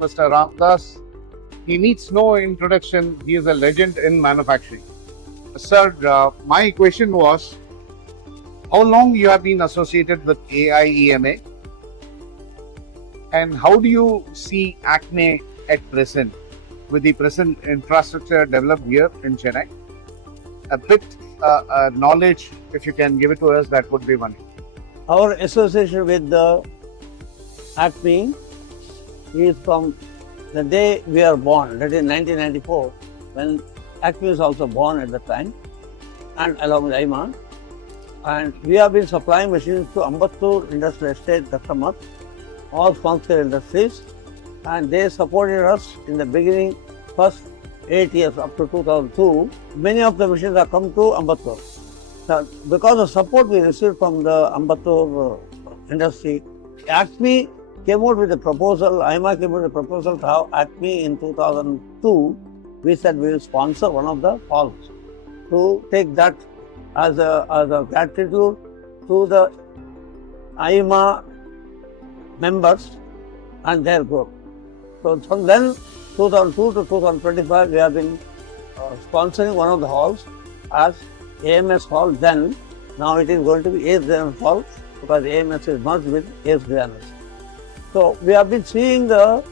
Mr. Ramadas. He needs no introduction. He is a legend in manufacturing. Sir, my question was, how long you have been associated with AIEMA and how do you see ACME at present with the present infrastructure developed here in Chennai? A bit knowledge, if you can give it to us, that would be wonderful. Our association with the ACME is from the day we are born, that is 1994, when ACME is also born at the time, and along with AIEMA. And we have been supplying machines to Ambattur industrial estate customers, all small-scale industries, and they supported us in the beginning, first 8 years up to 2002. Many of the machines have come to Ambattur. So because of support we received from the Ambattur industry, ACME came out with a proposal, AIEMA came out with a proposal to have ACME in 2002. We said we will sponsor one of the halls to take that as a gratitude to the AIEMA members and their group. So from then, 2002 to 2025, we have been sponsoring one of the halls as AMS Hall then. Now it is going to be ACE Hall because AMS is merged with ACE Designers. So we have been seeing the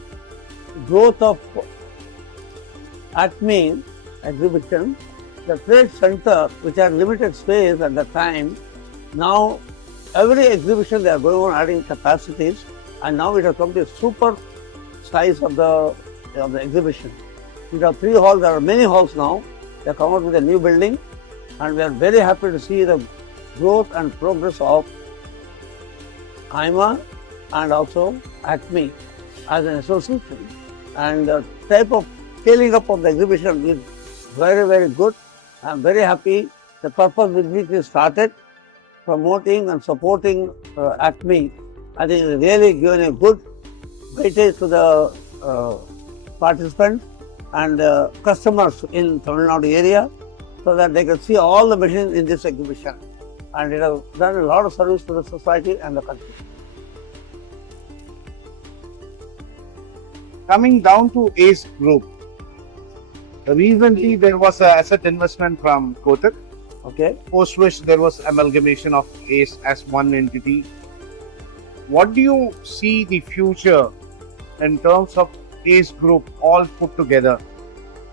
growth of ACME exhibition. The Trade Centre, which had limited space at the time, now every exhibition they are going on adding capacities, and now it has come to a super size of the exhibition. We have 3 halls, there are many halls now. They have come out with a new building, and we are very happy to see the growth and progress of AIEMA and also ACME as an association. And the type of scaling up of the exhibition is very, very good. I am very happy. The purpose with which we started, promoting and supporting ACME, I think is really given a good weightage to the participants and customers in Tamil Nadu area, so that they can see all the machines in this exhibition. And it has done a lot of service to the society and the country. Coming down to ACE Group, recently there was an asset investment from Kotak, Okay. post which there was amalgamation of ACE as one entity. What do you see the future in terms of ACE Group all put together?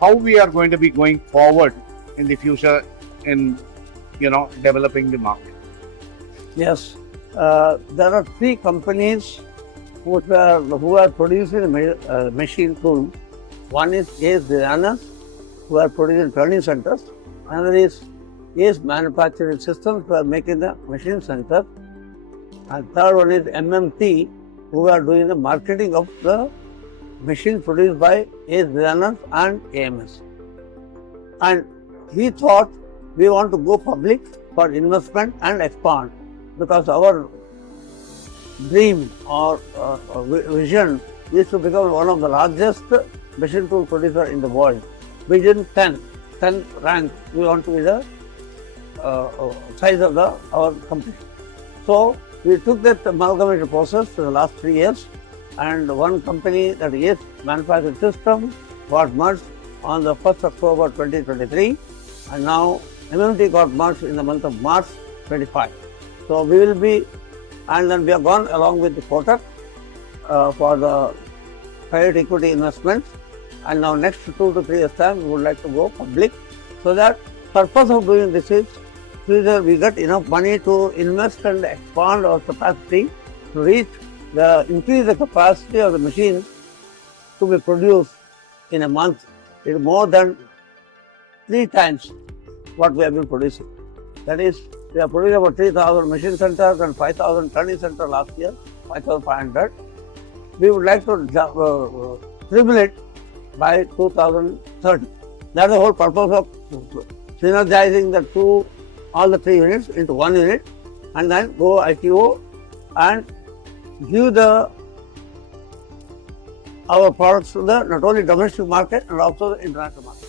How we are going to be going forward in the future in developing the market? Yes. There are 3 companies who are producing machine tools. One is ACE Designers, who are producing turning centers. Another is ACE Manufacturing Systems, who are making the machine center. And third one is MMT, who are doing the marketing of the machines produced by ACE Designers and AMS. And we thought we want to go public for investment and expand, because our dream or vision is to become one of the largest machine tool producer in the world. Vision 10 rank, we want to be the size of our company. So we took that amalgamation process for the last 3 years, and one company, that is Manufacturing System, got merged on the 1st October 2023, and now MMT got merged in the month of March 25. So we will be, and then we have gone along with the Kotak for the private equity investments, and now next 2 to 3 years time we would like to go public, so that purpose of doing this is either we get enough money to invest and expand our capacity to increase the capacity of the machines to be produced in a month is more than 3 times what we have been producing. That is, we have produced about 3,000 machine centers and 5,000 turning centers last year, 5,500. We would like to triple it by 2030. That's the whole purpose of synergizing all the 3 units into 1 unit, and then go IPO and give our products to the not only domestic market and also the international market.